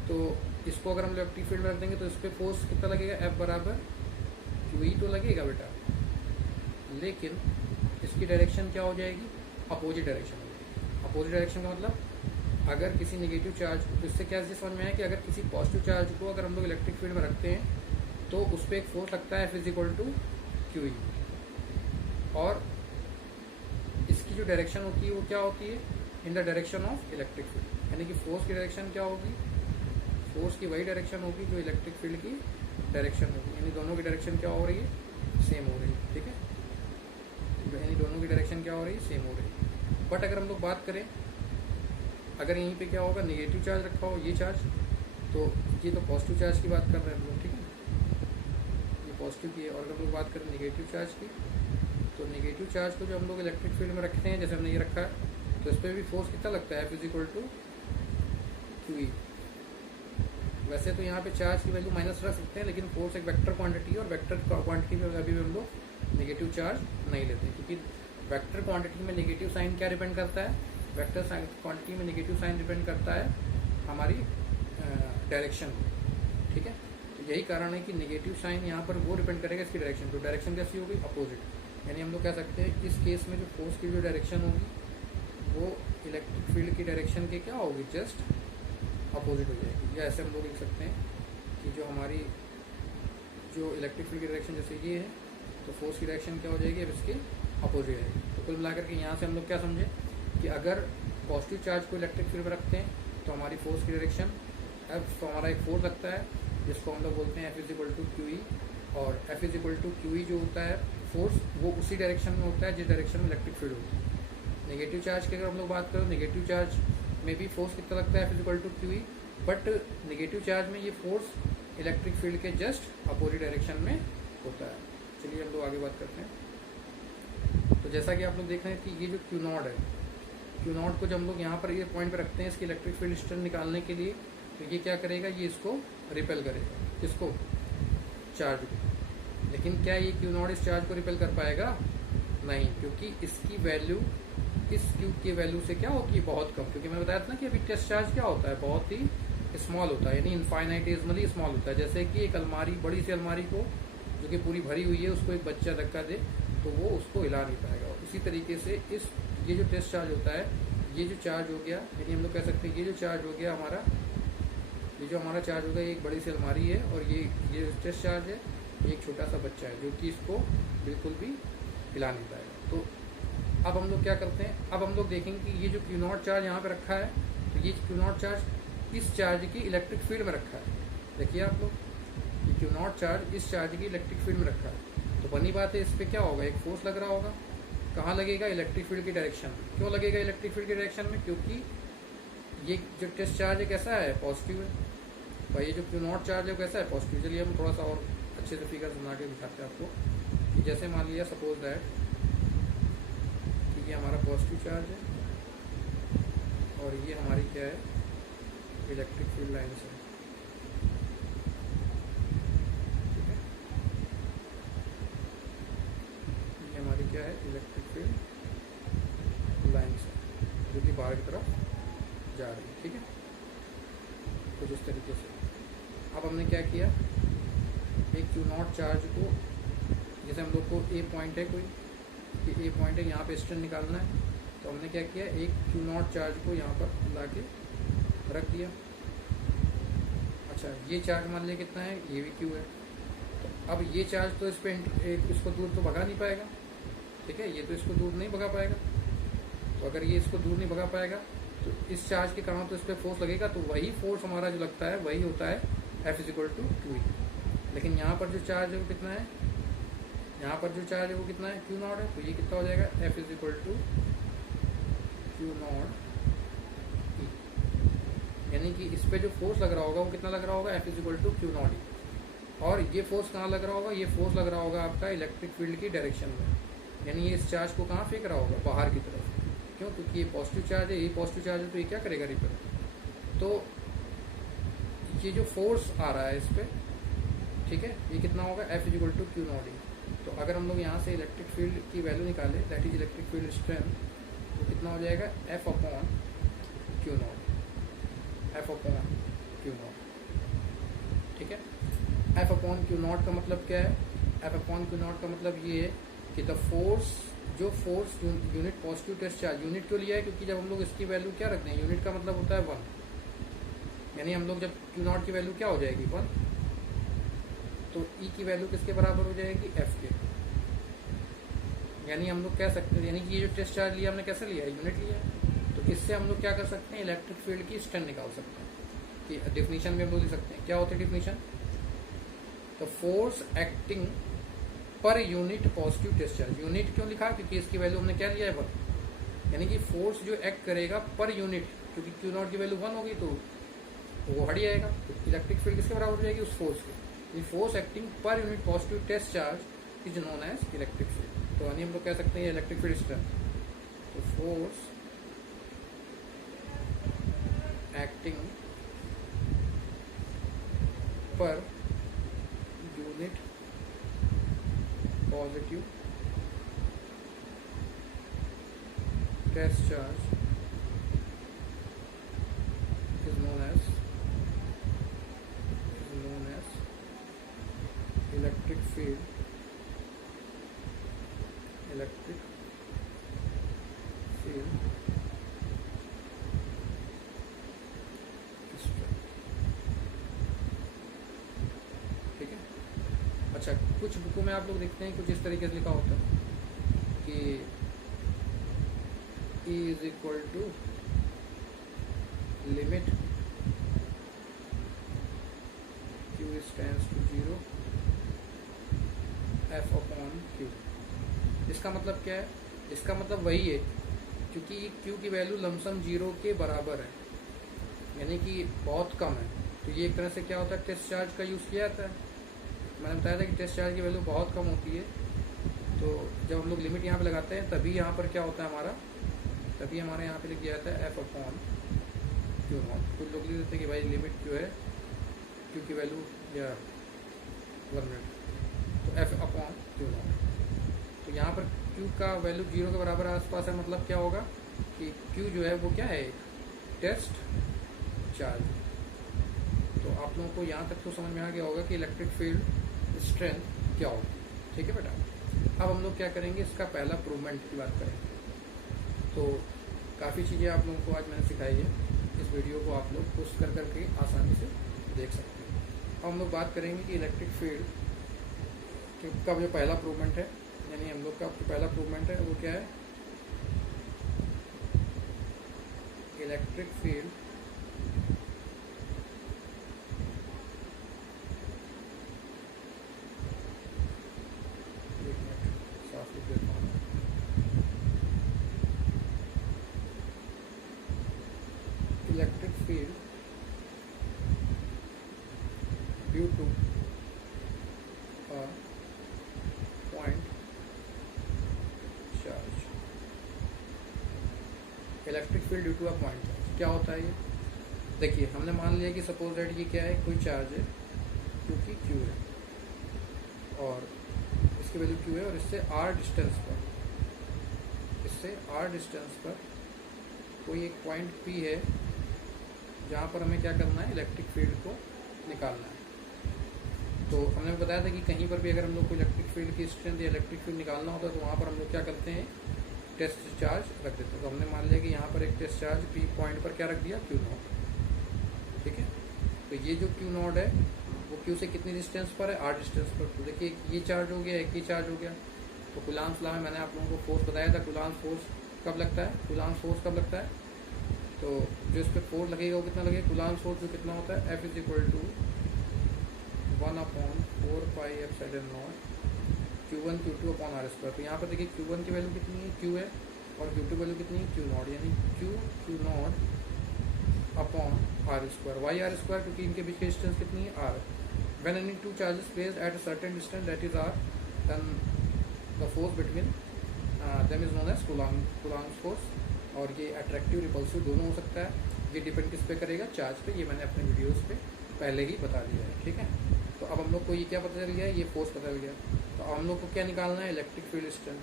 तो इसको अगर हम इलेक्ट्रिक फील्ड में रख देंगे तो इस पर फोर्स कितना लगेगा, F बराबर QE तो लगेगा बेटा, लेकिन इसकी डायरेक्शन क्या हो जाएगी, अपोजिट डायरेक्शन हो जाएगी। अपोजिट डायरेक्शन का मतलब अगर किसी नेगेटिव चार्ज, तो इससे क्या समझ में आया कि अगर किसी पॉजिटिव चार्ज को अगर हम लोग इलेक्ट्रिक फील्ड में रखते हैं तो उस पर एक फोर्स लगता है F इज टू QE, और इसकी जो डायरेक्शन होती है वो क्या होती है, in the direction of electric field, यानी कि फोर्स की डायरेक्शन क्या होगी, फोर्स की वही डायरेक्शन होगी जो इलेक्ट्रिक फील्ड की डायरेक्शन होगी, यानी दोनों की डायरेक्शन क्या हो रही है, सेम हो रही है, ठीक है, यानी दोनों की डायरेक्शन क्या हो रही है, सेम हो रही है। बट अगर हम लोग बात करें, अगर यहीं पे क्या होगा, नेगेटिव चार्ज रखा हो, ये चार्ज, तो ये तो पॉजिटिव चार्ज की बात कर रहे हैं हम लोग, ठीक है, ये पॉजिटिव की है, और अगर हम लोग बात करें नेगेटिव चार्ज की, तो नेगेटिव चार्ज को जो हम लोग इलेक्ट्रिक फील्ड में रखते हैं, जैसे हमने ये रखा है, तो इस पर भी फोर्स कितना लगता है, F इज टू QE। वैसे तो यहाँ पे चार्ज की वैल्यू माइनस रख सकते हैं, लेकिन फोर्स एक वेक्टर क्वांटिटी है, और वेक्टर क्वांटिटी में अभी भी हम लोग नेगेटिव चार्ज नहीं लेते, क्योंकि वेक्टर क्वांटिटी में नेगेटिव साइन क्या डिपेंड करता है, वेक्टर साइन क्वांटिटी में नेगेटिव साइन डिपेंड करता है हमारी डायरेक्शन, ठीक है। तो यही कारण है कि नेगेटिव साइन यहाँ पर वो डिपेंड करेगा इसकी डायरेक्शन, तो डायरेक्शन कैसी होगी, अपोजिट, यानी हम लोग कह सकते हैं इस केस में जो फोर्स की जो डायरेक्शन होगी वो इलेक्ट्रिक फील्ड की डायरेक्शन के क्या होगी, जस्ट अपोजिट हो जाएगी। या ऐसे हम लोग लिख सकते हैं कि जो हमारी जो इलेक्ट्रिक फील्ड की डायरेक्शन जैसे ये है, तो फोर्स की डायरेक्शन क्या हो जाएगी, अब इसके अपोजिट है। तो कुल मिलाकर के यहाँ से हम लोग क्या समझे कि अगर पॉजिटिव चार्ज को इलेक्ट्रिक फील्ड में रखते हैं तो हमारी फोर्स की डायरेक्शन, अब तो हमारा एक फोर्स लगता है जिसको हम लोग बोलते हैं F इज टू QE, और F इज टू QE जो होता है फोर्स, वो उसी डायरेक्शन में होता है जिस डायरेक्शन में इलेक्ट्रिक फील्ड होती है। नेगेटिव चार्ज की अगर हम लोग बात करें, नेगेटिव चार्ज में भी फोर्स कितना लगता है, F is to QE, but negative charge में ये फोर्स इलेक्ट्रिक फील्ड के जस्ट अपोजिट डायरेक्शन में होता है। चलिए हम लोग आगे बात करते हैं। तो जैसा कि आप लोग देख रहे हैं कि ये जो Q नॉट है, Q नॉट को जब हम लोग यहाँ पर ये पॉइंट पे रखते हैं इसकी इलेक्ट्रिक फील्ड स्ट्रेंथ निकालने के लिए, तो ये क्या करेगा, ये इसको रिपेल करेगा, किसको, चार्ज को। लेकिन क्या ये Q नॉट इस चार्ज को रिपेल कर पाएगा, नहीं, क्योंकि इसकी वैल्यू इस Q की वैल्यू से क्या होती है, बहुत कम, क्योंकि मैं बताया था ना कि अभी टेस्ट चार्ज क्या होता है, बहुत ही स्मॉल होता है, यानी इनफाइनाइटेसिमली स्मॉल होता है। जैसे कि एक अलमारी, बड़ी सी अलमारी को जो कि पूरी भरी हुई है, उसको एक बच्चा धक्का दे तो वो उसको हिला नहीं पाएगा। उसी तरीके से ये जो टेस्ट चार्ज होता है, ये जो चार्ज हो गया, यानी हम लोग कह सकते हैं ये जो चार्ज हो गया हमारा, ये जो हमारा चार्ज हो गया, ये एक बड़ी सी अलमारी है, और ये टेस्ट चार्ज है, ये एक छोटा सा बच्चा है जो कि इसको बिल्कुल भी हिला नहीं पाएगा। तो अब हम लोग क्या करते हैं, अब हम लोग देखेंगे कि ये जो Q नॉट चार्ज यहाँ पे रखा है, तो ये Q नॉट चार्ज इस चार्ज की इलेक्ट्रिक फील्ड में रखा है। देखिए आप लोग, ये Q नॉट चार्ज इस चार्ज की इलेक्ट्रिक फील्ड में रखा है, तो बनी बात है इस पर क्या होगा, एक फोर्स लग रहा होगा, कहाँ लगेगा, इलेक्ट्रिक फील्ड की डायरेक्शन में। क्यों लगेगा इलेक्ट्रिक फील्ड की डायरेक्शन में, क्योंकि ये जो टेस्ट चार्ज है कैसा है, पॉजिटिव है, भाई ये जो Q नॉट चार्ज है कैसा है, पॉजिटिव। चलिए हम थोड़ा सा और अच्छे से फिगर बना के दिखाते हैं आपको कि जैसे मान लिया सपोज दैट कि ये हमारा पॉजिटिव चार्ज है और ये हमारी क्या है, इलेक्ट्रिक फील्ड लाइन्स है, ठीक है, ये हमारी क्या है, इलेक्ट्रिक फील्ड लाइन्स है जो कि बाहर की तरफ जा रही है, ठीक है, कुछ इस तरीके से। अब हमने क्या किया, एक Q नॉट चार्ज को, जैसे हम लोग को A पॉइंट है कोई, ये A पॉइंट है, यहाँ पे स्ट्रेन निकालना है, तो हमने क्या किया, एक Q नॉट चार्ज को यहाँ पर ला के रख दिया। अच्छा, ये चार्ज मान लिया कितना है, ये भी Q है, तो अब ये चार्ज तो इस पर इसको दूर तो भगा नहीं पाएगा, ठीक है, ये तो इसको दूर नहीं भगा पाएगा। तो अगर ये इसको दूर नहीं भगा पाएगा तो इस चार्ज के कारण तो इस पर फोर्स लगेगा, तो वही फोर्स हमारा जो लगता है वही होता है F इज टू QE। लेकिन यहाँ पर जो चार्ज है वो कितना है, यहाँ पर जो चार्ज है वो कितना है, Q नॉट है, तो ये कितना हो जाएगा, F is to Q naught E, यानी कि इस पे जो फोर्स लग रहा होगा वो कितना लग रहा होगा, F is to Q naught E। और ये फोर्स कहाँ लग रहा होगा, ये फोर्स लग रहा होगा आपका इलेक्ट्रिक फील्ड की डायरेक्शन में, यानी ये इस चार्ज को कहाँ फेंक रहा होगा, बाहर की तरफ। क्यों, क्योंकि ये पॉजिटिव चार्ज है, ये पॉजिटिव चार्ज है, तो ये क्या करेगा, रिपेल। तो ये जो फोर्स आ रहा है इस पर, ठीक है, ये कितना होगा, F is to Q naught E। तो अगर हम लोग यहाँ से इलेक्ट्रिक फील्ड की वैल्यू निकालें, that is electric field strength, तो कितना हो जाएगा, F upon Q naught, F upon Q naught. ठीक है, एफ अपॉन क्यू नॉट का मतलब क्या है? एफ अपॉन क्यू नॉट का मतलब ये है कि द फोर्स, जो force unit positive test charge, unit क्यों लिया है? क्योंकि जब हम लोग इसकी वैल्यू क्या रखते हैं, यूनिट का मतलब होता है 1, यानी हम लोग जब क्यू नॉट की वैल्यू क्या हो जाएगी 1, तो ई की वैल्यू किसके बराबर हो जाएगी? एफ के। यानी हम लोग कह सकते हैं, यानी कि ये जो टेस्ट चार्ज लिया हमने कैसे लिया है? यूनिट लिया है। तो इससे हम लोग क्या कर सकते हैं? इलेक्ट्रिक फील्ड की स्ट्रेंथ निकाल सकते हैं। कि डेफिनेशन में हम लोग लिख सकते हैं, क्या होती है डेफिनेशन? तो फोर्स एक्टिंग पर unit positive test charge. Unit क्यों लिखा? क्योंकि इसकी वैल्यू हमने क्या लिया है 1, यानी कि फोर्स जो एक्ट करेगा पर यूनिट, क्योंकि क्यू नॉट की वैल्यू 1 होगी तो वो हट जाएगा। तो इलेक्ट्रिक फील्ड किसके बराबर हो जाएगी? उस फोर्स के। फोर्स एक्टिंग पर unit positive test charge is known as electric field. तो यानी हम लोग कह सकते हैं इलेक्ट्रिक फील्ड स्ट्रेंथ। तो फोर्स एक्टिंग पर unit positive test charge is known as electric field strength। ठीक है। अच्छा, कुछ बुकों में आप लोग देखते हैं कुछ इस तरीके से लिखा होता है कि E is equal to limit Q stands to 0 F upon Q। इसका मतलब क्या है? इसका मतलब वही है, क्योंकि Q की वैल्यू लमसम 0 के बराबर है, यानी कि बहुत कम है। तो ये एक तरह से क्या होता है? टेस्ट चार्ज का यूज़ किया जाता है। मैंने बताया था कि टेस्ट चार्ज की वैल्यू बहुत कम होती है, तो जब हम लोग लिमिट यहाँ पे लगाते हैं तभी यहाँ पर क्या होता है हमारा, तभी हमारे यहाँ पे लिख दिया जाता है F अपॉन क्यू नॉट। कुछ लोग लिख देते हैं कि भाई लिमिट क्यू है, क्यू की वैल्यू या 1 मिनट, तो F अपॉन क्यू नॉट। तो यहाँ पर Q का वैल्यू 0 के बराबर आसपास है, मतलब क्या होगा कि Q जो है वो क्या है? Test charge. तो आप लोगों को यहाँ तक तो समझ में आ गया होगा कि इलेक्ट्रिक फील्ड स्ट्रेंथ क्या होगी। ठीक है बेटा। अब हम लोग क्या करेंगे? इसका पहला प्रूवमेंट की बात करेंगे। तो काफ़ी चीज़ें आप लोगों को आज मैंने सिखाई है, इस वीडियो को आप लोग पोस्ट कर करके आसानी से देख सकते हैं। अब हम लोग बात करेंगे कि इलेक्ट्रिक फील्ड का जो पहला प्रूवमेंट है, यानी हम लोग का पहला प्रूवमेंट है वो क्या है? इलेक्ट्रिक फील्ड साफ लिख देता हूँ। Electric field due to point charge. Electric field due to a point charge क्या होता है ये? देखिए, हमने मान लिया कि सपोज दैट ये क्या है? कोई चार्ज है जो कि Q है, और इसकी वैल्यू Q है, और इससे R डिस्टेंस पर कोई एक पॉइंट P है जहाँ पर हमें क्या करना है? इलेक्ट्रिक फील्ड को निकालना है। तो हमने बताया था कि कहीं पर भी अगर हम लोग को इलेक्ट्रिक फील्ड की स्ट्रेंथ या इलेक्ट्रिक फील्ड निकालना होता है तो वहाँ पर हम लोग क्या करते हैं? टेस्ट चार्ज रख देते हैं। तो हमने मान लिया कि यहाँ पर एक टेस्ट चार्ज P पॉइंट पर क्या रख दिया? Q not. ठीक है। तो ये जो Q नॉट है वो Q से कितनी डिस्टेंस पर है? R डिस्टेंस पर। तो देखिए, ये चार्ज हो गया, एक ही चार्ज हो गया। तो कूलाम्स लॉ में मैंने आप लोगों को फोर्स बताया था। कूलाम्स फोर्स कब लगता है? कूलाम्स फोर्स कब लगता है? तो जो इस पर फोर्स लगेगा वो कितना लगेगा? कूलाम्स फोर्स जो कितना होता है? F is equal to 1/4πε0 Q1 Q2 upon R square. तो यहाँ पर देखिए Q1 की वैल्यू कितनी है? Q है, और Q2 वैल्यू कितनी है? Q नॉट, यानी Q naught upon R square. Why R square? क्योंकि इनके बीच की डिस्टेंस कितनी है? R। When any two charges placed at a certain distance that is R, then the force between them is known as Coulomb's force. और ये attractive repulsive दोनों हो सकता है। ये डिपेंड किस पे करेगा? चार्ज पे। ये मैंने अपने वीडियोस पे पहले ही बता दिया है। ठीक है। तो अब हम लोग को ये क्या पता चल गया? ये फोर्स पता चल गया। तो अब हम लोग को क्या निकालना है? Electric field strength.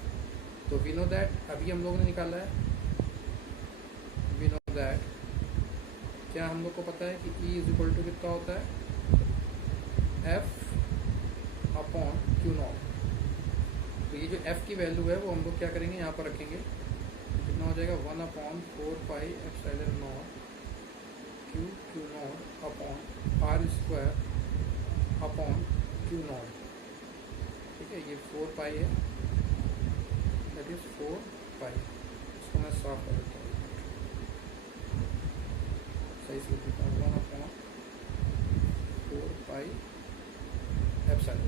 तो वी नो दैट, अभी हम लोगों ने निकाला है, वी नो दैट क्या हम लोग को पता है कि E इज इक्वल टू कितना होता है, F अपॉन क्यू नॉट। तो ये जो F की वैल्यू है वो हम लोग क्या करेंगे, यहाँ पर रखेंगे, तो कितना हो जाएगा 1/4πε0 Q naught upon R square upon Q naught. ठीक है, ये 4 पाई है, दैट इज 4 पाई। इसको मैं साफ कर देता हूँ, सही से लिख देता हूँ, 1/4 पाई एप्सिलॉन।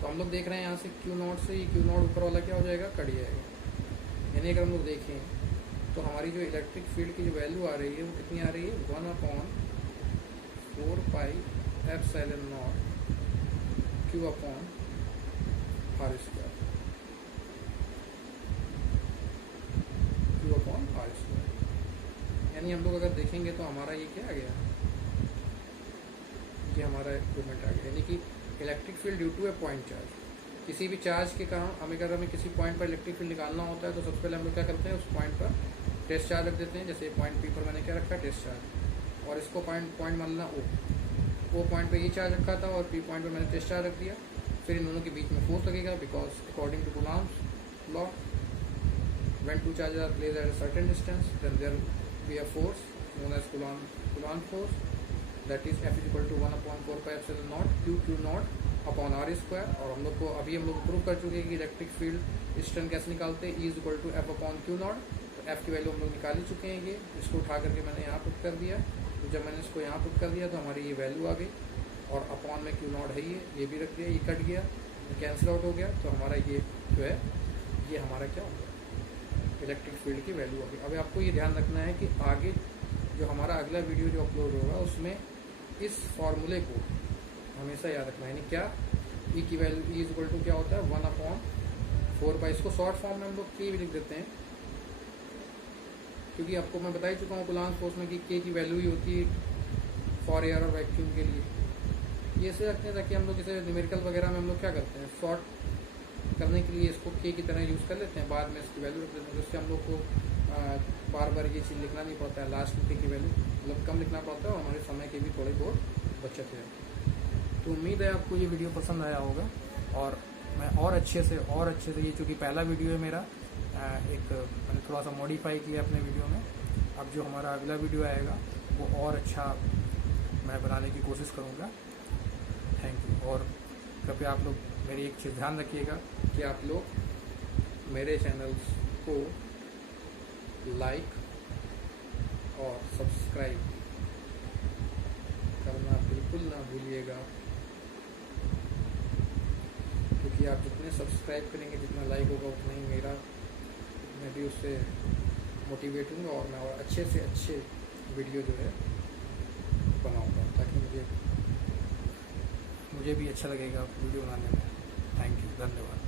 तो हम लोग देख रहे हैं यहाँ से क्यू नॉट से ये क्यू नॉट ऊपर वाला क्या हो जाएगा, कट जाएगा। यानी अगर हम लोग देखें तो हमारी जो इलेक्ट्रिक फील्ड की जो वैल्यू आ रही है वो कितनी आ रही है, 1/4 pi epsilon naught Q upon R square, Q upon R square. यानी हम लोग अगर देखेंगे तो हमारा ये क्या आ गया, ये हमारा इक्विपमेंट आ गया। यानी कि electric field due to a point charge, किसी भी चार्ज के कारण हमें किसी पॉइंट पर इलेक्ट्रिक फील्ड निकालना होता है तो सबसे पहले हम लोग क्या करते हैं, उस पॉइंट पर टेस्ट चार्ज रख देते हैं। जैसे पॉइंट पी पर मैंने क्या रखा है, टेस्ट चार्ज, और इसको पॉइंट मान लेना ओ पॉइंट पर ये चार्ज रखा था और पी पॉइंट पर मैंने टेस्ट चार्ज रख दिया। फिर इन दोनों के बीच में फोर्स लगेगा, because according to Coulomb's law, when two charges are placed at a certain distance then there be a force known as Coulomb force, that is F is equal to 1/4 pi epsilon naught Q naught upon R square. और हम लोग को अभी हम लोग prove कर चुके हैं कि इलेक्ट्रिक फील्ड स्ट्रेंथ कैसे निकालते हैं, E is equal to F upon Q naught. तो F की वैल्यू हम लोग निकाल ही चुके हैं, ये इसको उठा करके मैंने यहाँ पुट कर दिया। तो जब मैंने इसको यहाँ पुट कर दिया तो हमारी ये वैल्यू आ गई, और अपॉन में क्यू नॉट है ये भी रख दिया, ये कट गया, कैंसिल आउट हो गया। तो हमारा ये जो है ये हमारा क्या हो गया, इलेक्ट्रिक फील्ड की वैल्यू आ गई। अब आपको ये ध्यान रखना है कि आगे जो हमारा अगला वीडियो जो अपलोड होगा उसमें इस फॉर्मूले को हमेशा याद रखना है। यानी क्या, E की value E is equal to क्या होता है, 1/4 पाई। इसको शॉर्ट फॉर्म में हम लोग K भी लिख देते हैं, क्योंकि आपको मैं बता ही चुका हूँ कूलॉम्स फोर्स में कि K की वैल्यू ही होती है फॉर एयर और वैक्यूम के लिए। ये ऐसे रखते हैं ताकि हम लोग जैसे न्यूमेरिकल वगैरह में हम लोग क्या करते हैं, शॉर्ट करने के लिए इसको K की तरह यूज़ कर लेते हैं, बाद में इसकी वैल्यू रख देते हैं, जिससे हम लोग को बार बार ये चीज़ लिखना नहीं पड़ता है, लास्ट में K की वैल्यू मतलब कम लिखना पड़ता है और हमारे समय की भी थोड़ी बहुत बचत है। तो उम्मीद है आपको ये वीडियो पसंद आया होगा, और मैं और अच्छे से ये, चूँकि पहला वीडियो है मेरा, एक मैंने थोड़ा सा मॉडिफाई किया अपने वीडियो में। अब जो हमारा अगला वीडियो आएगा वो और अच्छा मैं बनाने की कोशिश करूँगा। Thank you. और कृपया आप लोग मेरी एक चीज़ ध्यान रखिएगा कि आप लोग मेरे चैनल्स को लाइक और सब्सक्राइब करना बिल्कुल ना भूलिएगा, क्योंकि आप जितने सब्सक्राइब करेंगे, जितना लाइक होगा, उतना ही मैं भी उससे मोटिवेट हूँ और मैं और अच्छे से अच्छे वीडियो जो है बनाऊँगा, ताकि मुझे भी अच्छा लगेगा वीडियो बनाने में। थैंक यू, धन्यवाद।